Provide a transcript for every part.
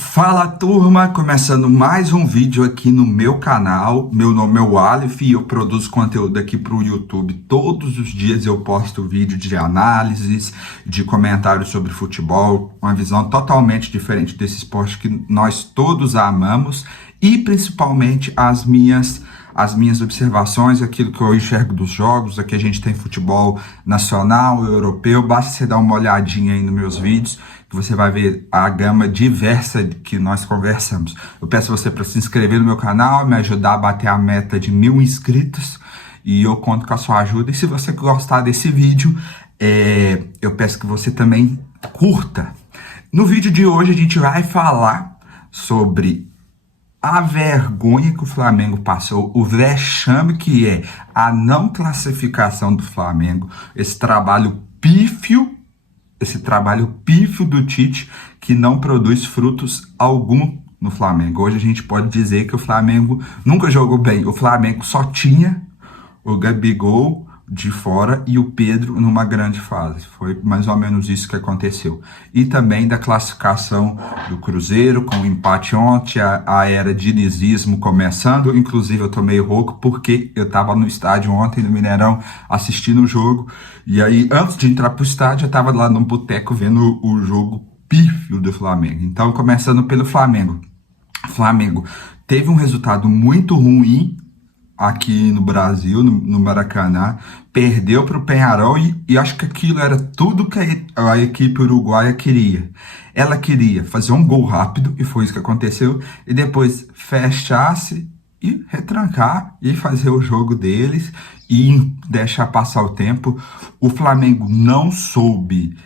Fala turma, começando mais um vídeo aqui no meu canal. Meu nome é o Aleph e eu produzo conteúdo aqui para o YouTube. Todos os dias eu posto vídeo de análises, de comentários sobre futebol, uma visão totalmente diferente desse esporte que nós todos amamos e principalmente as minhas observações, aquilo que eu enxergo dos jogos. Aqui a gente tem futebol nacional, europeu. Basta você dar uma olhadinha aí nos meus vídeos que você vai ver a gama diversa que nós conversamos. Eu peço você para se inscrever no meu canal, me ajudar a bater a meta de 1000 inscritos e eu conto com a sua ajuda. E se você gostar desse vídeo, eu peço que você também curta. No vídeo de hoje a gente vai falar sobre a vergonha que o Flamengo passou, o vexame que é a não classificação do Flamengo, esse trabalho pífio do Tite, que não produz frutos algum no Flamengo. Hoje a gente pode dizer que o Flamengo nunca jogou bem. O Flamengo só tinha o Gabigol de fora e o Pedro numa grande fase. Foi mais ou menos isso que aconteceu. E também da classificação do Cruzeiro, com o empate ontem, a era dinizismo começando. Inclusive eu tô meio rouco porque eu tava no estádio ontem, no Mineirão, assistindo o jogo. E aí, antes de entrar pro estádio, eu tava lá no boteco vendo o jogo pífio do Flamengo. Então, começando pelo Flamengo. O Flamengo teve um resultado muito ruim aqui no Brasil, no Maracanã, perdeu para o Peñarol e acho que aquilo era tudo que a equipe uruguaia queria. Ela queria fazer um gol rápido, e foi isso que aconteceu, e depois fechar-se e retrancar e fazer o jogo deles e deixar passar o tempo. O Flamengo não soube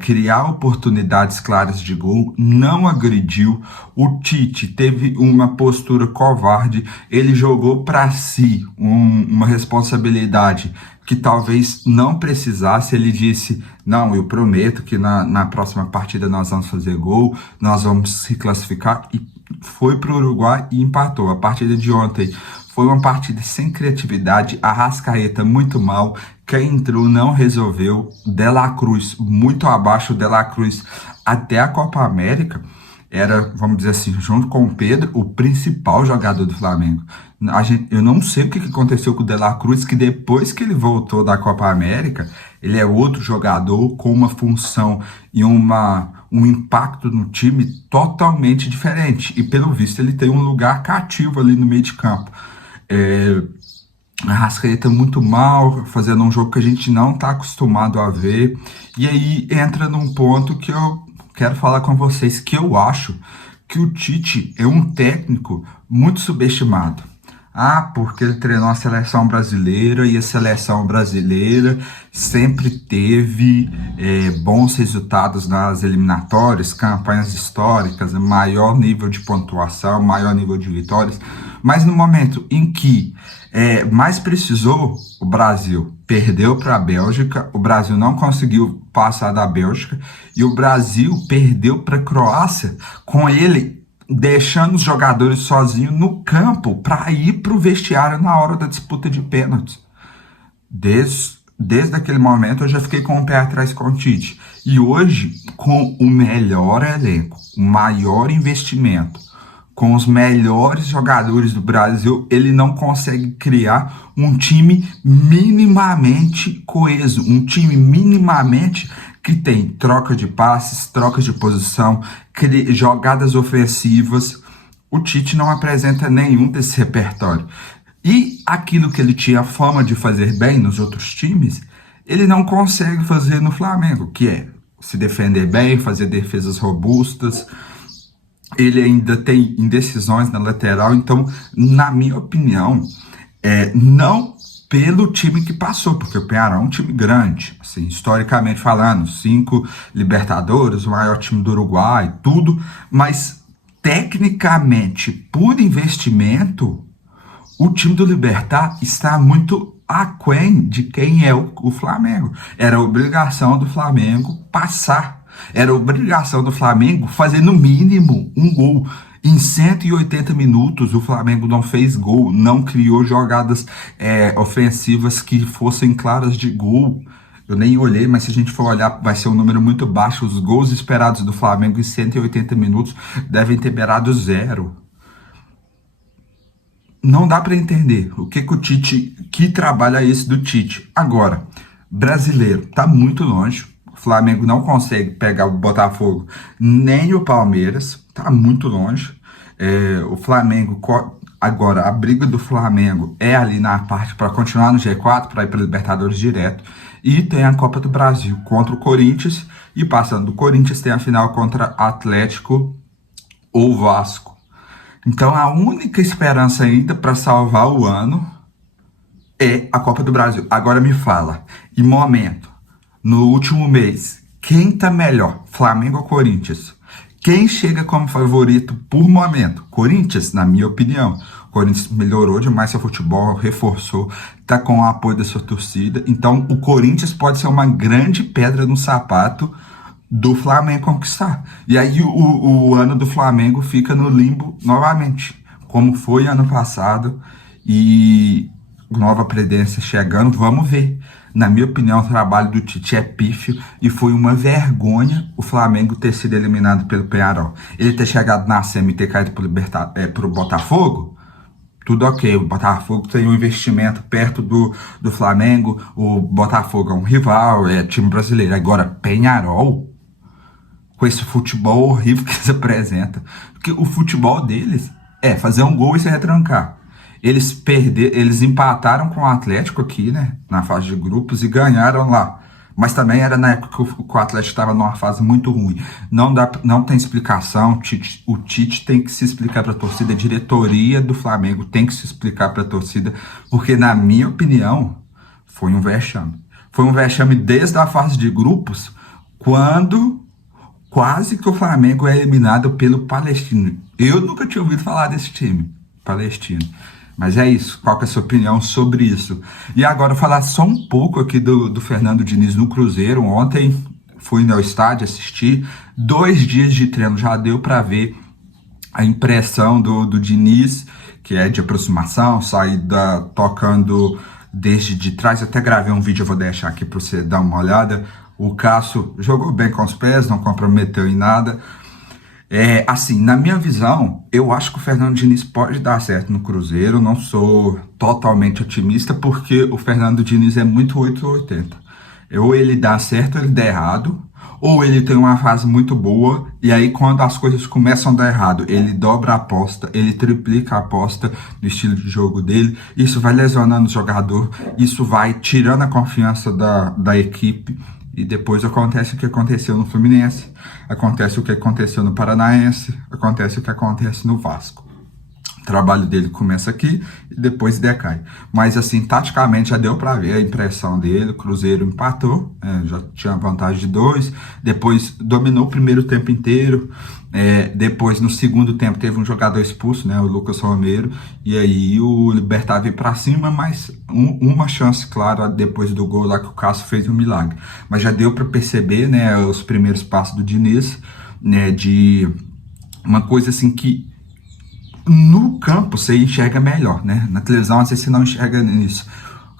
criar oportunidades claras de gol, não agrediu. O Tite teve uma postura covarde, ele jogou para si uma responsabilidade que talvez não precisasse. Ele disse: não, eu prometo que na próxima partida nós vamos fazer gol, nós vamos se classificar, e foi para o Uruguai e empatou. A partida de ontem foi uma partida sem criatividade, Arrascaeta muito mal, quem entrou não resolveu, De La Cruz muito abaixo. De La Cruz até a Copa América era, vamos dizer assim, junto com o Pedro, o principal jogador do Flamengo. Eu não sei o que aconteceu com o De La Cruz, que depois que ele voltou da Copa América, ele é outro jogador com uma função e um impacto no time totalmente diferente. E pelo visto ele tem um lugar cativo ali no meio de campo. A Arrascaeta muito mal, fazendo um jogo que a gente não está acostumado a ver. E aí entra num ponto que eu quero falar com vocês, que eu acho que o Tite é um técnico muito subestimado. Porque ele treinou a seleção brasileira e a seleção brasileira sempre teve bons resultados nas eliminatórias, campanhas históricas, maior nível de pontuação, maior nível de vitórias. Mas no momento em que mais precisou, o Brasil perdeu para a Bélgica, o Brasil não conseguiu passar da Bélgica e o Brasil perdeu para a Croácia, com ele deixando os jogadores sozinhos no campo para ir para o vestiário na hora da disputa de pênaltis. Desde aquele momento eu já fiquei com o pé atrás com o Tite. E hoje, com o melhor elenco, o maior investimento, com os melhores jogadores do Brasil, ele não consegue criar um time minimamente coeso, um time minimamente que tem troca de passes, troca de posição, jogadas ofensivas. O Tite não apresenta nenhum desse repertório. E aquilo que ele tinha fama de fazer bem nos outros times, ele não consegue fazer no Flamengo, que é se defender bem, fazer defesas robustas. Ele ainda tem indecisões na lateral. Então, na minha opinião, não pelo time que passou, porque o Peñarol é um time grande, assim, historicamente falando, 5 Libertadores, o maior time do Uruguai, tudo, mas tecnicamente, por investimento, o time do Libertad está muito aquém de quem é o Flamengo. Era obrigação do Flamengo passar. Era obrigação do Flamengo fazer no mínimo um gol. Em 180 minutos o Flamengo não fez gol, não criou jogadas ofensivas que fossem claras de gol. Eu nem olhei, mas se a gente for olhar, vai ser um número muito baixo. Os gols esperados do Flamengo em 180 minutos devem ter beirado zero. Não dá para entender o que o Tite, que trabalho é esse do Tite. Agora, brasileiro, tá muito longe. O Flamengo não consegue pegar o Botafogo nem o Palmeiras, tá muito longe. O Flamengo, agora, a briga do Flamengo é ali na parte para continuar no G4, para ir para Libertadores direto. E tem a Copa do Brasil contra o Corinthians. E passando do Corinthians, tem a final contra Atlético ou Vasco. Então a única esperança ainda para salvar o ano é a Copa do Brasil. Agora me fala, em momento, no último mês, quem tá melhor, Flamengo ou Corinthians? Quem chega como favorito por momento? Corinthians, na minha opinião. O Corinthians melhorou demais seu futebol, reforçou, tá com o apoio da sua torcida. Então o Corinthians pode ser uma grande pedra no sapato do Flamengo conquistar. E aí o ano do Flamengo fica no limbo novamente, como foi ano passado, e nova presidência chegando, vamos ver. Na minha opinião, o trabalho do Tite é pífio e foi uma vergonha o Flamengo ter sido eliminado pelo Peñarol. Ele ter chegado na semi e ter caído pro Botafogo, tudo ok. O Botafogo tem um investimento perto do Flamengo, o Botafogo é um rival, é time brasileiro. Agora, Peñarol, com esse futebol horrível que se apresenta. Porque o futebol deles é fazer um gol e se retrancar. Eles empataram com o Atlético aqui, né, na fase de grupos e ganharam lá. Mas também era na época que o Atlético estava numa fase muito ruim. Não tem explicação. O Tite tem que se explicar para a torcida, a diretoria do Flamengo tem que se explicar para a torcida, porque, na minha opinião, foi um vexame. Foi um vexame desde a fase de grupos, quando quase que o Flamengo é eliminado pelo Palestino. Eu nunca tinha ouvido falar desse time, Palestino. Mas é isso, qual que é a sua opinião sobre isso? E agora falar só um pouco aqui do Fernando Diniz no Cruzeiro. Ontem fui no estádio assistir, 2 dias de treino, já deu para ver a impressão do Diniz, que é de aproximação, saída tocando desde de trás. Eu até gravei um vídeo, eu vou deixar aqui para você dar uma olhada. O Cássio jogou bem com os pés, não comprometeu em nada. Assim, na minha visão, eu acho que o Fernando Diniz pode dar certo no Cruzeiro. Não sou totalmente otimista, porque o Fernando Diniz é muito 880. Ou ele dá certo ou ele dá errado, ou ele tem uma fase muito boa, e aí quando as coisas começam a dar errado, ele dobra a aposta, ele triplica a aposta do estilo de jogo dele. Isso vai lesionando o jogador, isso vai tirando a confiança da equipe. E depois acontece o que aconteceu no Fluminense, acontece o que aconteceu no Paranaense, acontece o que acontece no Vasco. O trabalho dele começa aqui e depois decai. Mas assim, taticamente já deu para ver a impressão dele. O Cruzeiro empatou, já tinha vantagem de 2, depois dominou o primeiro tempo inteiro. Depois, no segundo tempo, teve um jogador expulso, né, o Lucas Romero, e aí o Libertad veio para cima, mas uma chance clara depois do gol lá que o Cássio fez um milagre. Mas já deu para perceber, né, os primeiros passos do Diniz, né, de uma coisa assim que no campo você enxerga melhor, né? Na televisão às vezes você não enxerga nisso.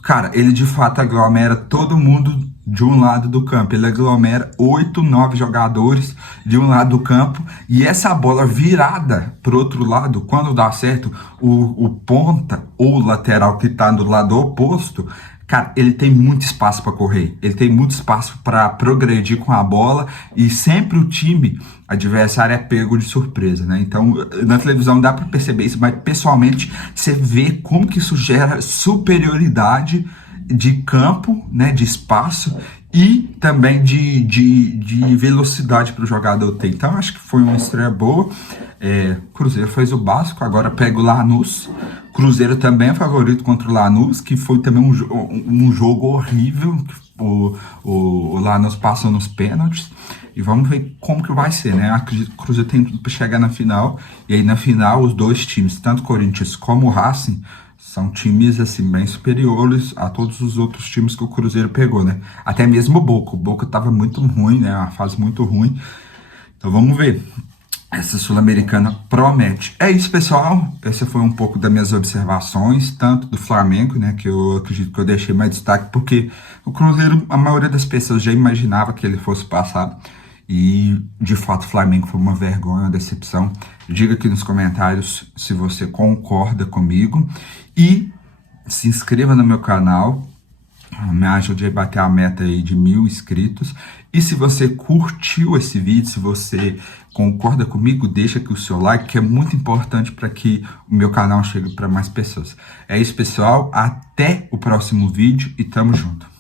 Cara, ele de fato aglomera todo mundo de um lado do campo. Ele aglomera 8, 9 jogadores de um lado do campo. E essa bola virada pro outro lado, quando dá certo, o ponta ou o lateral que tá do lado oposto, cara, ele tem muito espaço para correr. Ele tem muito espaço para progredir com a bola. E sempre o time adversário é pego de surpresa, né? Então, na televisão dá para perceber isso, mas pessoalmente você vê como que isso gera superioridade de campo, né, de espaço e também de velocidade para o jogador ter. Então, acho que foi uma estreia boa. Cruzeiro fez o básico, agora pega o Lanús. Cruzeiro também é favorito contra o Lanús, que foi também um jogo horrível. O Lanús passou nos pênaltis. E vamos ver como que vai ser, né? Acredito que o Cruzeiro tem tudo para chegar na final. E aí na final os dois times, tanto o Corinthians como o Racing, são times assim bem superiores a todos os outros times que o Cruzeiro pegou, né? Até mesmo o Boca. O Boca estava muito ruim, né? Uma fase muito ruim. Então vamos ver. Essa Sul-Americana promete. É isso, pessoal. Essa foi um pouco das minhas observações, tanto do Flamengo, né, que eu acredito que eu deixei mais destaque, porque o Cruzeiro, a maioria das pessoas já imaginava que ele fosse passar. E, de fato, o Flamengo foi uma vergonha, uma decepção. Diga aqui nos comentários se você concorda comigo. E se inscreva no meu canal, me ajude a bater a meta aí de 1.000 inscritos. E se você curtiu esse vídeo, se você concorda comigo, deixa aqui o seu like, que é muito importante para que o meu canal chegue para mais pessoas. É isso, pessoal. Até o próximo vídeo e tamo junto.